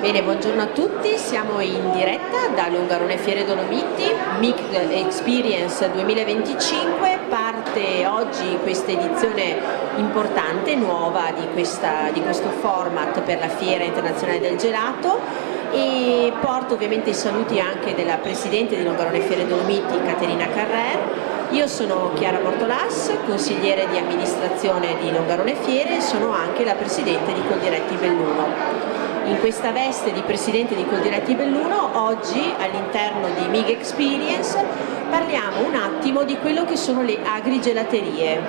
Bene, buongiorno a tutti, siamo in diretta dalle Ungarone Fiere Dolomiti, MIG Experience 2025, parte oggi questa edizione importante, nuova di questo format per la Fiera Internazionale del Gelato e porto ovviamente i saluti anche della Presidente di Ungarone Fiere Dolomiti, Caterina Carrer. Io sono Chiara Bortolas, consigliere di amministrazione di Longarone Fiere e sono anche la Presidente di Coldiretti Belluno. In questa veste di Presidente di Coldiretti Belluno, oggi all'interno di MIG Experience parliamo un attimo di quello che sono le agrigelaterie.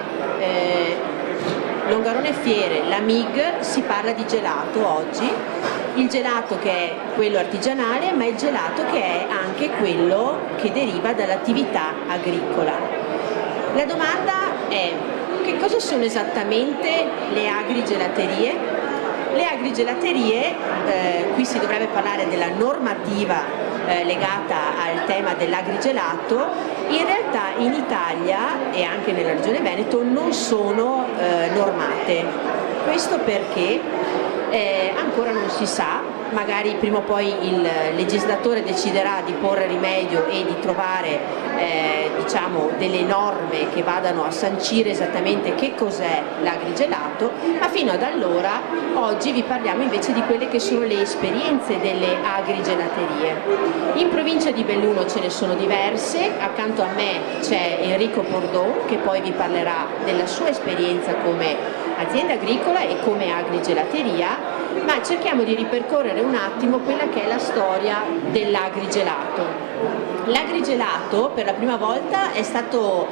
Longarone Fiere, la MIG, si parla di gelato oggi, il gelato che è quello artigianale, ma il gelato che è anche quello che deriva dall'attività agricola. La domanda è: che cosa sono esattamente le agrigelaterie? Le agrigelaterie, qui si dovrebbe parlare della normativa legata al tema dell'agrigelato, in realtà in Italia e anche nella regione Veneto non sono normate. Questo perché ancora non si sa, magari prima o poi il legislatore deciderà di porre rimedio e di trovare diciamo delle norme che vadano a sancire esattamente che cos'è l'agrigelato, ma fino ad allora oggi vi parliamo invece di quelle che sono le esperienze delle agrigelaterie. In provincia di Belluno ce ne sono diverse, accanto a me c'è Enrico Pordon che poi vi parlerà della sua esperienza come azienda agricola e come agrigelateria, ma cerchiamo di ripercorrere un attimo quella che è la storia dell'agrigelato. L'agrigelato per la prima volta è stato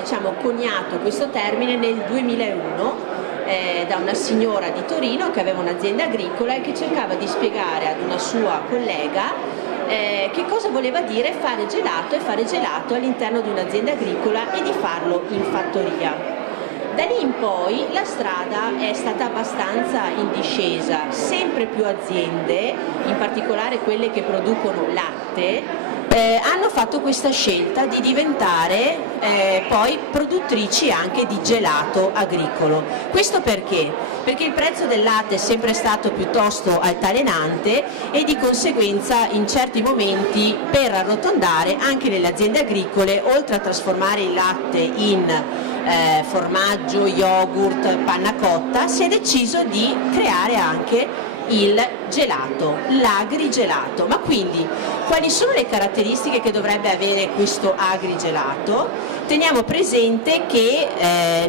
diciamo coniato questo termine nel 2001 da una signora di Torino che aveva un'azienda agricola e che cercava di spiegare ad una sua collega che cosa voleva dire fare gelato e fare gelato all'interno di un'azienda agricola e di farlo in fattoria. Da lì in poi la strada è stata abbastanza in discesa, sempre più aziende, in particolare quelle che producono latte, hanno fatto questa scelta di diventare poi produttrici anche di gelato agricolo. Questo perché? Perché il prezzo del latte è sempre stato piuttosto altalenante e di conseguenza in certi momenti, per arrotondare, anche nelle aziende agricole, oltre a trasformare il latte in formaggio, yogurt, panna cotta, si è deciso di creare anche il gelato, l'agrigelato. Ma quindi quali sono le caratteristiche che dovrebbe avere questo agrigelato? Teniamo presente che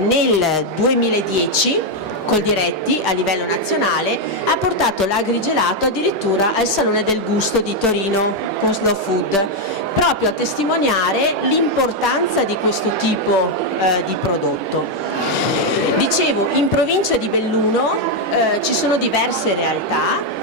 nel 2010 Coldiretti a livello nazionale ha portato l'agrigelato addirittura al Salone del Gusto di Torino con Slow Food, proprio a testimoniare l'importanza di questo tipo di prodotto. Dicevo, in provincia di Belluno ci sono diverse realtà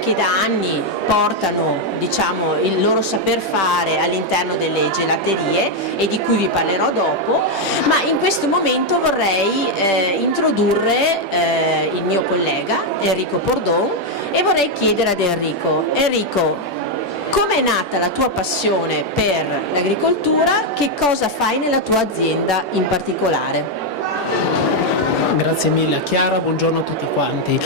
che da anni portano diciamo, il loro saper fare all'interno delle gelaterie e di cui vi parlerò dopo, ma in questo momento vorrei introdurre il mio collega Enrico Pordon e vorrei chiedere ad Enrico, come è nata la tua passione per l'agricoltura? Che cosa fai nella tua azienda in particolare? Grazie mille Chiara, buongiorno a tutti quanti.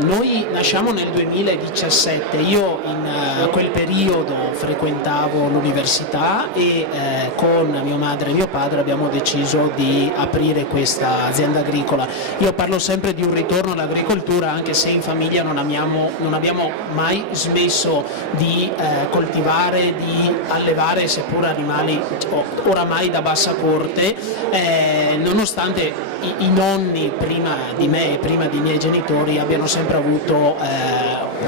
Noi nasciamo nel 2017, io in quel periodo frequentavo l'università e con mia madre e mio padre abbiamo deciso di aprire questa azienda agricola. Io parlo sempre di un ritorno all'agricoltura, anche se in famiglia non abbiamo mai smesso di coltivare, di allevare seppur animali oramai da bassa corte, nonostante i nonni prima di me e prima dei miei genitori abbiano sempre avuto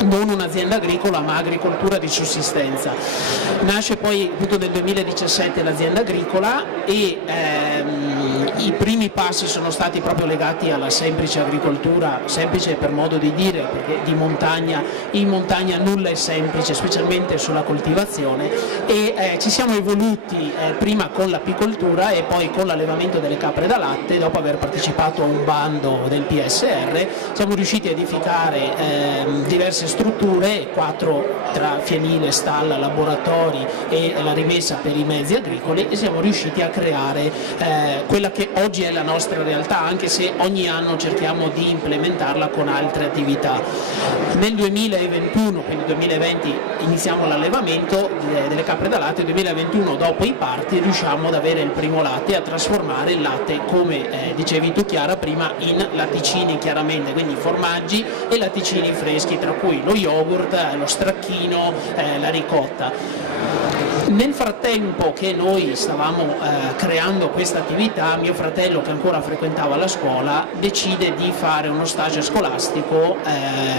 non un'azienda agricola ma agricoltura di sussistenza. Nasce poi appunto nel 2017 l'azienda agricola e i primi passi sono stati proprio legati alla semplice agricoltura, semplice per modo di dire, perché in montagna nulla è semplice, specialmente sulla coltivazione, e ci siamo evoluti prima con l'apicoltura e poi con l'allevamento delle capre da latte. Dopo aver partecipato a un bando del PSR siamo riusciti a edificare diverse strutture, 4 tra fienile, stalla, laboratori e la rimessa per i mezzi agricoli, e siamo riusciti a creare quella che oggi è la nostra realtà, anche se ogni anno cerchiamo di implementarla con altre attività. Nel 2021, quindi 2020, iniziamo l'allevamento delle capre da latte, nel 2021 dopo i parti riusciamo ad avere il primo latte, a trasformare il latte, come dicevi tu Chiara prima, in latticini chiaramente, quindi formaggi e latticini freschi, tra cui lo yogurt, lo stracchino, la ricotta. Nel frattempo che noi stavamo creando questa attività, mio fratello, che ancora frequentava la scuola, decide di fare uno stage scolastico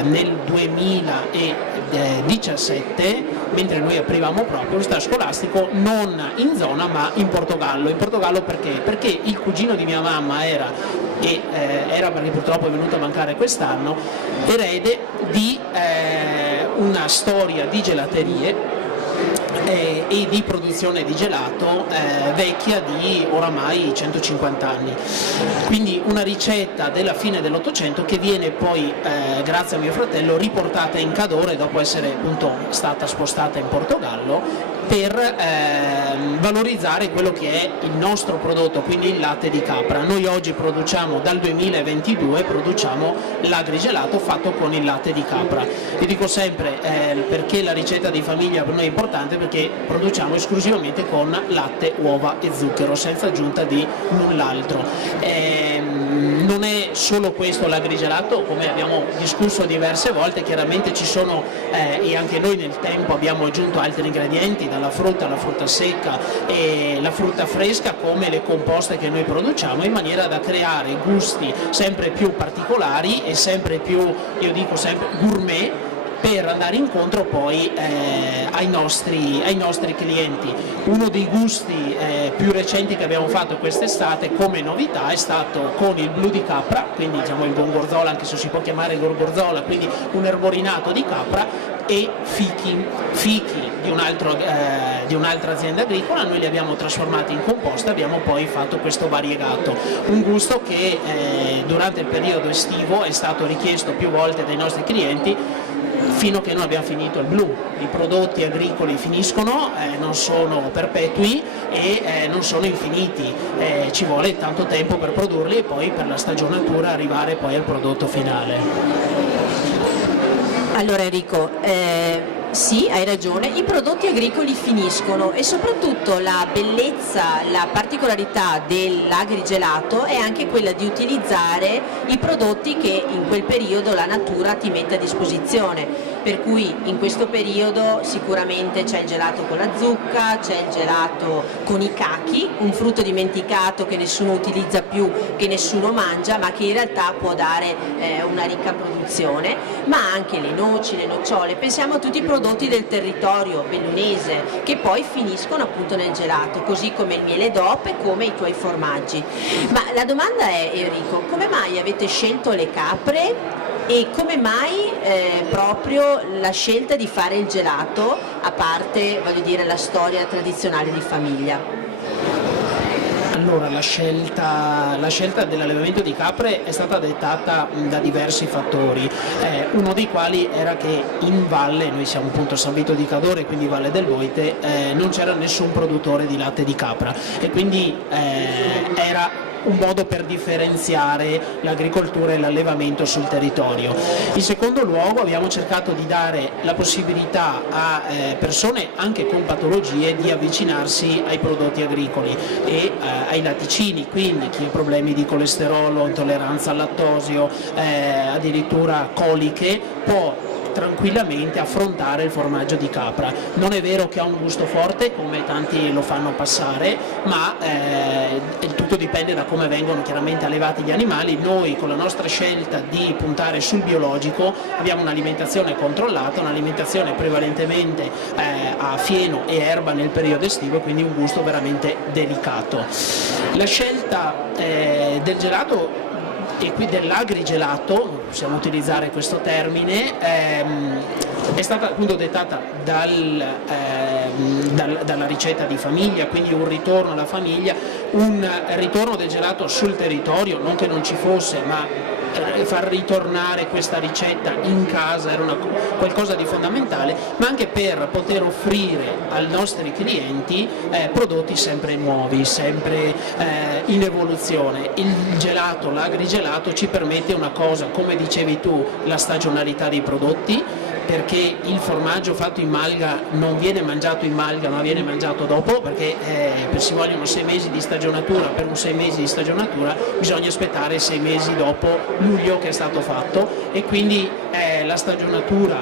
nel 2017, mentre noi aprivamo proprio lo stage scolastico non in zona ma in Portogallo. In Portogallo perché? Perché il cugino di mia mamma era perché purtroppo è venuto a mancare quest'anno, erede di una storia di gelaterie e di produzione di gelato vecchia di oramai 150 anni, quindi una ricetta della fine dell'Ottocento che viene poi grazie a mio fratello riportata in Cadore dopo essere appunto stata spostata in Portogallo, per valorizzare quello che è il nostro prodotto, quindi il latte di capra. Noi oggi produciamo, dal 2022 produciamo l'agrigelato fatto con il latte di capra. Io dico sempre perché la ricetta di famiglia per noi è importante, perché produciamo esclusivamente con latte, uova e zucchero, senza aggiunta di null'altro. Non è solo questo l'agrigelato, come abbiamo discusso diverse volte, chiaramente ci sono e anche noi nel tempo abbiamo aggiunto altri ingredienti, dalla frutta alla frutta secca e la frutta fresca, come le composte che noi produciamo, in maniera da creare gusti sempre più particolari e sempre più, io dico sempre, gourmet, per andare incontro poi ai nostri clienti. Uno dei gusti più recenti che abbiamo fatto quest'estate come novità è stato con il blu di capra, quindi diciamo il gorgonzola, anche se si può chiamare gorgonzola, quindi un erborinato di capra, e fichi di un'altra azienda agricola. Noi li abbiamo trasformati in composta, abbiamo poi fatto questo variegato, un gusto che durante il periodo estivo è stato richiesto più volte dai nostri clienti, fino a che non abbiamo finito il blu. I prodotti agricoli finiscono, non sono perpetui e non sono infiniti, ci vuole tanto tempo per produrli e poi per la stagionatura arrivare poi al prodotto finale. Allora Enrico, sì, hai ragione, i prodotti agricoli finiscono e soprattutto la bellezza, la particolarità dell'agrigelato è anche quella di utilizzare i prodotti che in quel periodo la natura ti mette a disposizione. Per cui in questo periodo sicuramente c'è il gelato con la zucca, c'è il gelato con i cachi, un frutto dimenticato che nessuno utilizza più, che nessuno mangia, ma che in realtà può dare una ricca produzione, ma anche le noci, le nocciole. Pensiamo a tutti i prodotti del territorio bellunese che poi finiscono appunto nel gelato, così come il miele DOP e come i tuoi formaggi. Ma la domanda è, Enrico, come mai avete scelto le capre? E come mai proprio la scelta di fare il gelato, a parte, voglio dire, la storia tradizionale di famiglia? Allora, la scelta dell'allevamento di capre è stata dettata da diversi fattori, uno dei quali era che in valle, noi siamo appunto a San Vito di Cadore, quindi Valle del Boite, non c'era nessun produttore di latte di capra e quindi era un modo per differenziare l'agricoltura e l'allevamento sul territorio. In secondo luogo abbiamo cercato di dare la possibilità a persone anche con patologie di avvicinarsi ai prodotti agricoli e ai latticini, quindi chi ha problemi di colesterolo, intolleranza al lattosio, addirittura coliche, può tranquillamente affrontare il formaggio di capra. Non è vero che ha un gusto forte come tanti lo fanno passare, ma il tutto dipende da come vengono chiaramente allevati gli animali. Noi con la nostra scelta di puntare sul biologico abbiamo un'alimentazione controllata, un'alimentazione prevalentemente a fieno e erba nel periodo estivo, quindi un gusto veramente delicato. La scelta del gelato e qui dell'agrigelato, possiamo utilizzare questo termine, è stata appunto dettata dalla ricetta di famiglia, quindi un ritorno alla famiglia, un ritorno del gelato sul territorio, non che non ci fosse, ma far ritornare questa ricetta in casa era qualcosa di fondamentale, ma anche per poter offrire ai nostri clienti prodotti sempre nuovi, sempre in evoluzione. Il gelato, l'agrigelato ci permette una cosa, come dicevi tu, la stagionalità dei prodotti, perché il formaggio fatto in malga non viene mangiato in malga ma viene mangiato dopo, perché ci vogliono 6 mesi di stagionatura. Per un 6 mesi di stagionatura bisogna aspettare 6 mesi dopo luglio che è stato fatto, e quindi la stagionatura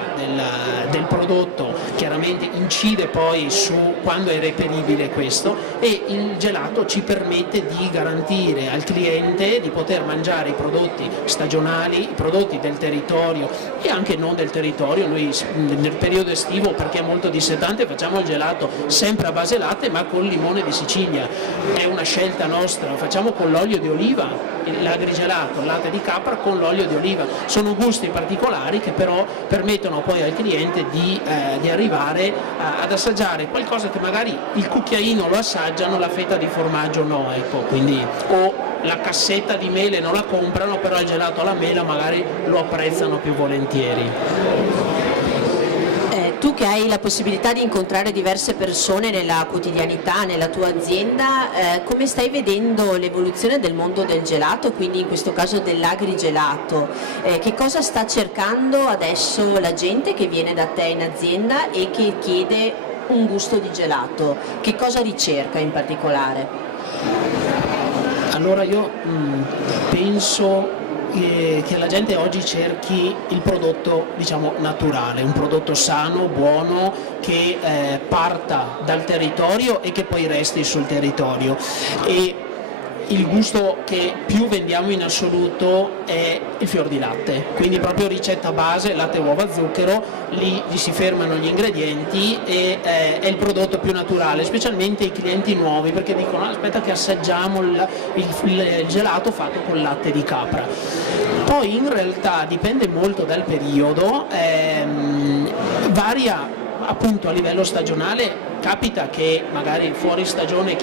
del prodotto chiaramente incide poi su quando è reperibile questo, e il gelato ci permette di garantire al cliente di poter mangiare i prodotti stagionali, i prodotti del territorio e anche non del territorio. Noi nel periodo estivo, perché è molto dissetante, facciamo il gelato sempre a base latte ma con limone di Sicilia, è una scelta nostra, lo facciamo con l'olio di oliva, l'agrigelato, il latte di capra con l'olio di oliva. Sono gusti particolari che però permettono poi al cliente di arrivare ad assaggiare qualcosa che magari il cucchiaino lo assaggiano, la fetta di formaggio no, ecco, quindi, o la cassetta di mele non la comprano, però il gelato alla mela magari lo apprezzano più volentieri. Tu che hai la possibilità di incontrare diverse persone nella quotidianità, nella tua azienda, come stai vedendo l'evoluzione del mondo del gelato, quindi in questo caso dell'agrigelato? Che cosa sta cercando adesso la gente che viene da te in azienda e che chiede un gusto di gelato? Che cosa ricerca in particolare? Allora io penso che la gente oggi cerchi il prodotto, diciamo, naturale, un prodotto sano, buono, che parta dal territorio e che poi resti sul territorio. E il gusto che più vendiamo in assoluto è il fior di latte, quindi proprio ricetta base, latte, uova, zucchero, lì si fermano gli ingredienti e è il prodotto più naturale, specialmente i clienti nuovi, perché dicono aspetta che assaggiamo il gelato fatto con latte di capra. Poi in realtà dipende molto dal periodo, varia appunto a livello stagionale. Capita che magari fuori stagione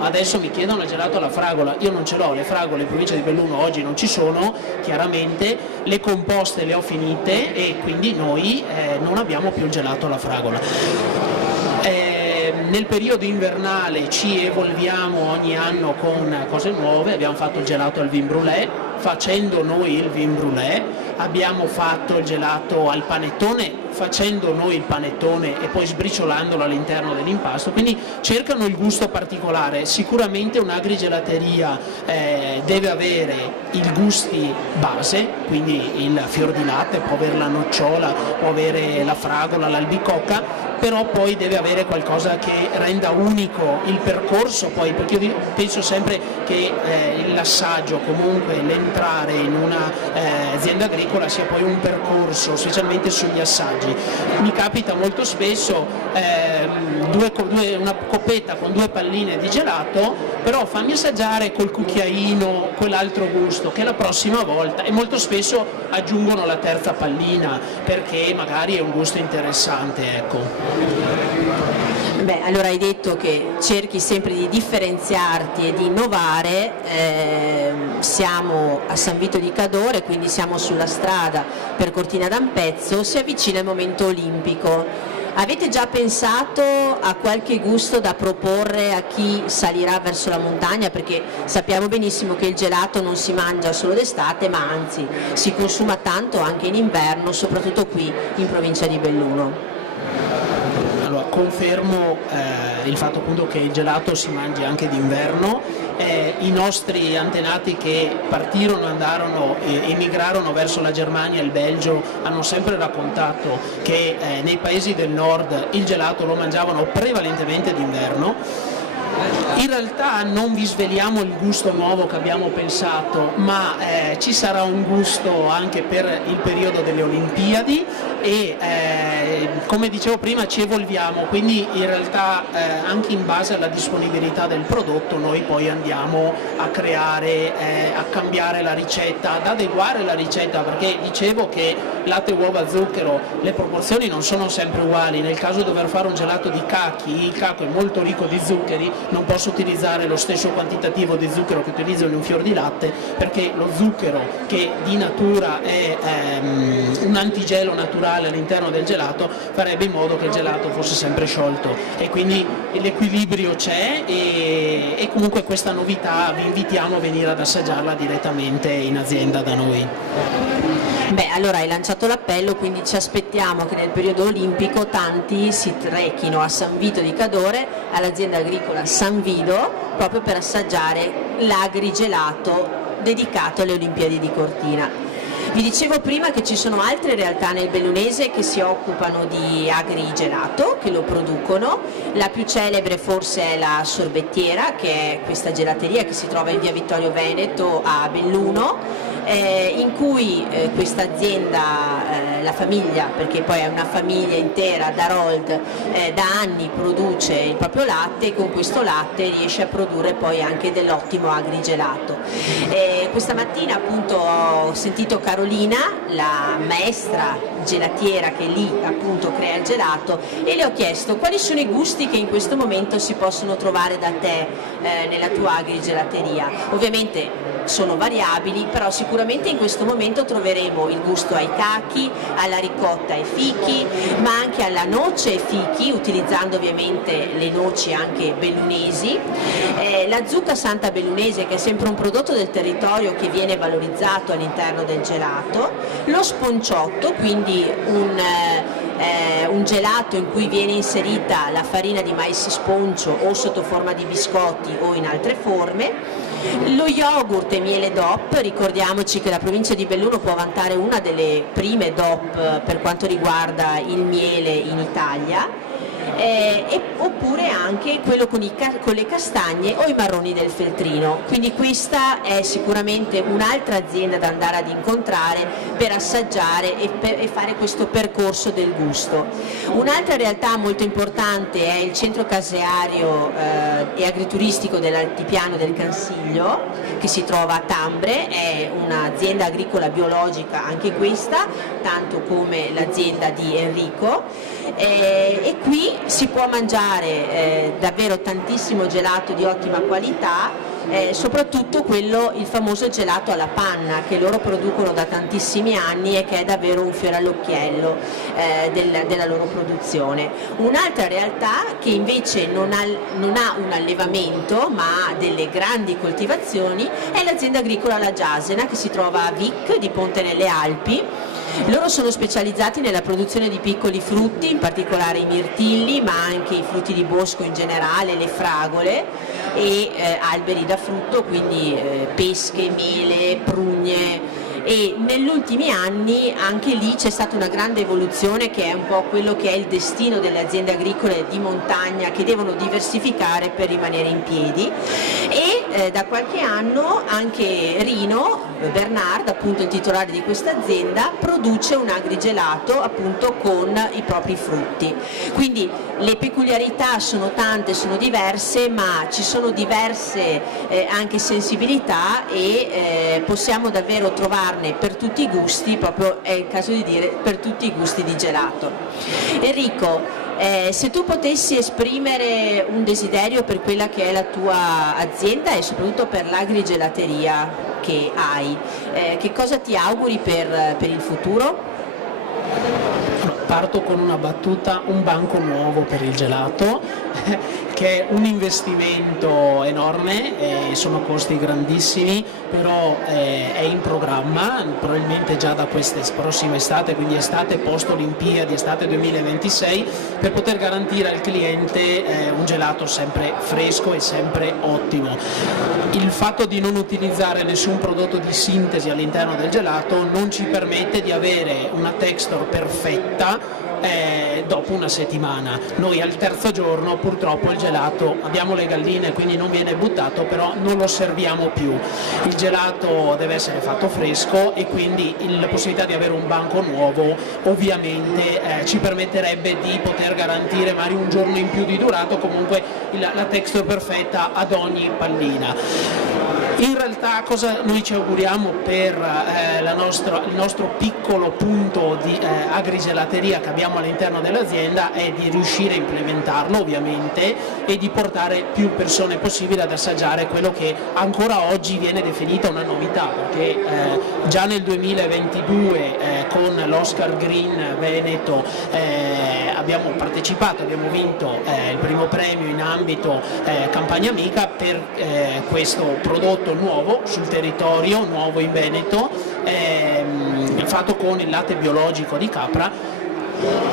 adesso mi chiedono il gelato alla fragola, io non ce l'ho, le fragole in provincia di Belluno oggi non ci sono, chiaramente le composte le ho finite e quindi noi non abbiamo più il gelato alla fragola. Nel periodo invernale ci evolviamo ogni anno con cose nuove, abbiamo fatto il gelato al vin brûlé, facendo noi il vin brûlé, abbiamo fatto il gelato al panettone facendo noi il panettone e poi sbriciolandolo all'interno dell'impasto, quindi cercano il gusto particolare. Sicuramente un'agrigelateria deve avere i gusti base, quindi il fior di latte, può avere la nocciola, può avere la fragola, l'albicocca, però poi deve avere qualcosa che renda unico il percorso, poi, perché io penso sempre che l'assaggio, comunque l'entrare in una azienda agricola sia poi un percorso, specialmente sugli assaggi. Mi capita molto spesso una coppetta con 2 palline di gelato, però fammi assaggiare col cucchiaino quell'altro gusto che la prossima volta, e molto spesso aggiungono la terza pallina perché magari è un gusto interessante, ecco. Beh, allora hai detto che cerchi sempre di differenziarti e di innovare, siamo a San Vito di Cadore, quindi siamo sulla strada per Cortina d'Ampezzo, si avvicina il momento olimpico. Avete già pensato a qualche gusto da proporre a chi salirà verso la montagna? Perché sappiamo benissimo che il gelato non si mangia solo d'estate, ma anzi si consuma tanto anche in inverno, soprattutto qui in provincia di Belluno. Allora, confermo il fatto appunto che il gelato si mangi anche d'inverno. I nostri antenati che partirono, andarono, emigrarono verso la Germania e il Belgio hanno sempre raccontato che nei paesi del nord il gelato lo mangiavano prevalentemente d'inverno. In realtà non vi sveliamo il gusto nuovo che abbiamo pensato, ma ci sarà un gusto anche per il periodo delle Olimpiadi, e come dicevo prima ci evolviamo, quindi in realtà anche in base alla disponibilità del prodotto noi poi andiamo a creare, a cambiare la ricetta, ad adeguare la ricetta, perché dicevo che latte, uova, zucchero, le proporzioni non sono sempre uguali. Nel caso di dover fare un gelato di cachi, il caco è molto ricco di zuccheri, non posso utilizzare lo stesso quantitativo di zucchero che utilizzo in un fior di latte, perché lo zucchero, che di natura è un antigelo naturale all'interno del gelato, farebbe in modo che il gelato fosse sempre sciolto, e quindi l'equilibrio c'è, e comunque questa novità vi invitiamo a venire ad assaggiarla direttamente in azienda da noi. Beh, allora hai lanciato l'appello, quindi ci aspettiamo che nel periodo olimpico tanti si rechino a San Vito di Cadore, all'azienda agricola San Vido, proprio per assaggiare l'agrigelato dedicato alle Olimpiadi di Cortina. Vi dicevo prima che ci sono altre realtà nel bellunese che si occupano di agrigelato, che lo producono. La più celebre forse è la Sorbettiera, che è questa gelateria che si trova in via Vittorio Veneto a Belluno, in cui questa azienda, la famiglia, perché poi è una famiglia intera, Darold, da anni produce il proprio latte, e con questo latte riesce a produrre poi anche dell'ottimo agrigelato. Questa mattina appunto ho sentito Carolina, la maestra gelatiera che lì appunto crea il gelato, e le ho chiesto quali sono i gusti che in questo momento si possono trovare da te nella tua agrigelateria. Ovviamente sono variabili, però sicuramente in questo momento troveremo il gusto ai cachi, alla ricotta e fichi, ma anche alla noce e fichi, utilizzando ovviamente le noci anche bellunesi, la zucca santa bellunese, che è sempre un prodotto del territorio che viene valorizzato all'interno del gelato, lo sponciotto, quindi un gelato in cui viene inserita la farina di mais sponcio o sotto forma di biscotti o in altre forme, lo yogurt e miele DOP. Ricordiamoci che la provincia di Belluno può vantare una delle prime DOP per quanto riguarda il miele in Italia, oppure anche quello con le castagne o i marroni del feltrino. Quindi questa è sicuramente un'altra azienda da andare ad incontrare per assaggiare e fare questo percorso del gusto. Un'altra realtà molto importante è il centro caseario e agrituristico dell'Altipiano del Cansiglio, che si trova a Tambre. È un'azienda agricola biologica anche questa, tanto come l'azienda di Enrico, e qui si può mangiare davvero tantissimo gelato di ottima qualità, soprattutto il famoso gelato alla panna, che loro producono da tantissimi anni e che è davvero un fiore all'occhiello della loro produzione. Un'altra realtà che invece non ha un allevamento ma ha delle grandi coltivazioni è l'azienda agricola La Giasena, che si trova a Vic di Ponte nelle Alpi. Loro sono specializzati nella produzione di piccoli frutti, in particolare i mirtilli, ma anche i frutti di bosco in generale, le fragole e alberi da frutto, quindi pesche, mele, prugne. E negli ultimi anni anche lì c'è stata una grande evoluzione, che è un po' quello che è il destino delle aziende agricole di montagna, che devono diversificare per rimanere in piedi, e da qualche anno anche Rino Bernard, appunto il titolare di questa azienda, produce un agrigelato appunto con i propri frutti. Quindi le peculiarità sono tante, sono diverse, ma ci sono diverse anche sensibilità, e possiamo davvero trovarne per tutti i gusti, proprio è il caso di dire per tutti i gusti di gelato. Enrico, se tu potessi esprimere un desiderio per quella che è la tua azienda e soprattutto per l'agrigelateria che hai, che cosa ti auguri per il futuro? Parto con una battuta: un banco nuovo per il gelato, che è un investimento enorme, sono costi grandissimi, però è in programma, probabilmente già da questa prossima estate, quindi estate post Olimpiadi, estate 2026, per poter garantire al cliente un gelato sempre fresco e sempre ottimo. Il fatto di non utilizzare nessun prodotto di sintesi all'interno del gelato non ci permette di avere una texture perfetta, dopo una settimana. Noi al terzo giorno purtroppo il gelato, abbiamo le galline quindi non viene buttato, però non lo serviamo più. Il gelato deve essere fatto fresco e quindi la possibilità di avere un banco nuovo ovviamente ci permetterebbe di poter garantire magari un giorno in più di durato, comunque la texture perfetta ad ogni pallina. In realtà cosa noi ci auguriamo per il nostro piccolo punto di agrigelateria che abbiamo all'interno dell'azienda è di riuscire a implementarlo ovviamente e di portare più persone possibile ad assaggiare quello che ancora oggi viene definita una novità, perché già nel 2022 con l'Oscar Green Veneto abbiamo partecipato, abbiamo vinto il primo premio in ambito Campagna Amica per questo prodotto nuovo sul territorio, nuovo in Veneto, fatto con il latte biologico di capra.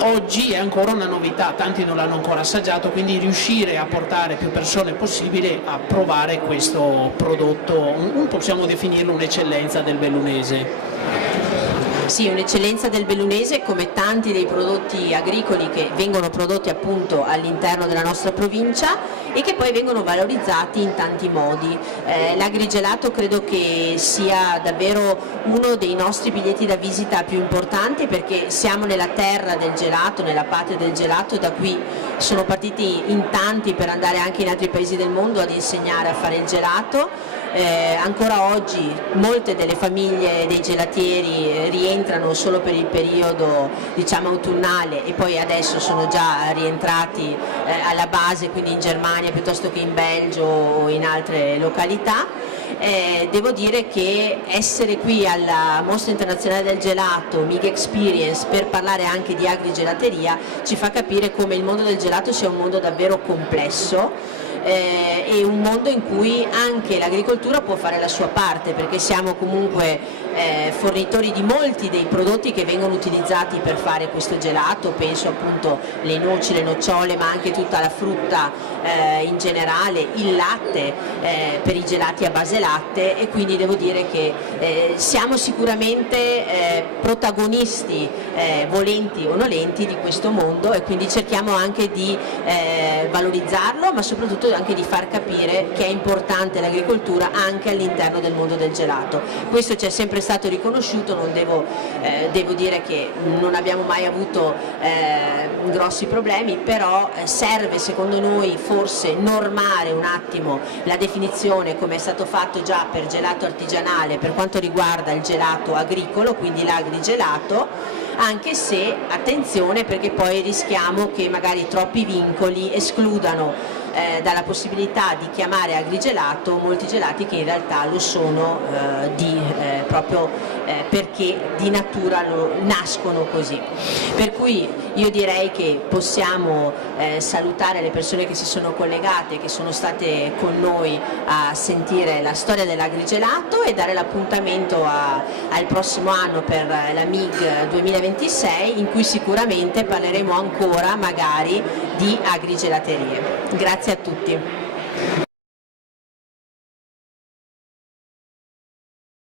Oggi è ancora una novità, tanti non l'hanno ancora assaggiato, quindi riuscire a portare più persone possibile a provare questo prodotto, possiamo definirlo un'eccellenza del bellunese. Sì, un'eccellenza del bellunese come tanti dei prodotti agricoli che vengono prodotti appunto all'interno della nostra provincia e che poi vengono valorizzati in tanti modi. L'agrigelato credo che sia davvero uno dei nostri biglietti da visita più importanti, perché siamo nella terra del gelato, nella patria del gelato, e da qui sono partiti in tanti per andare anche in altri paesi del mondo ad insegnare a fare il gelato. Ancora oggi molte delle famiglie dei gelatieri rientrano solo per il periodo diciamo autunnale e poi adesso sono già rientrati alla base, quindi in Germania piuttosto che in Belgio o in altre località. Devo dire che essere qui alla Mostra Internazionale del Gelato, MIG Experience, per parlare anche di agrigelateria ci fa capire come il mondo del gelato sia un mondo davvero complesso e un mondo in cui anche l'agricoltura può fare la sua parte, perché siamo comunque fornitori di molti dei prodotti che vengono utilizzati per fare questo gelato, penso appunto le noci, le nocciole, ma anche tutta la frutta in generale, il latte per i gelati a base latte, e quindi devo dire che siamo sicuramente protagonisti volenti o nolenti di questo mondo, e quindi cerchiamo anche di valorizzarlo, ma soprattutto anche di far capire che è importante l'agricoltura anche all'interno del mondo del gelato. Questo ci è sempre stato riconosciuto, non devo dire che non abbiamo mai avuto grossi problemi, però serve secondo noi forse normare un attimo la definizione, come è stato fatto già per gelato artigianale per quanto riguarda il gelato agricolo, quindi l'agrigelato, anche se attenzione, perché poi rischiamo che magari troppi vincoli escludano dalla possibilità di chiamare agrigelato molti gelati che in realtà lo sono proprio perché di natura nascono così. Per cui io direi che possiamo salutare le persone che si sono collegate, che sono state con noi a sentire la storia dell'agrigelato, e dare l'appuntamento al prossimo anno per la MIG 2026, in cui sicuramente parleremo ancora magari di agrigelaterie. Grazie a tutti.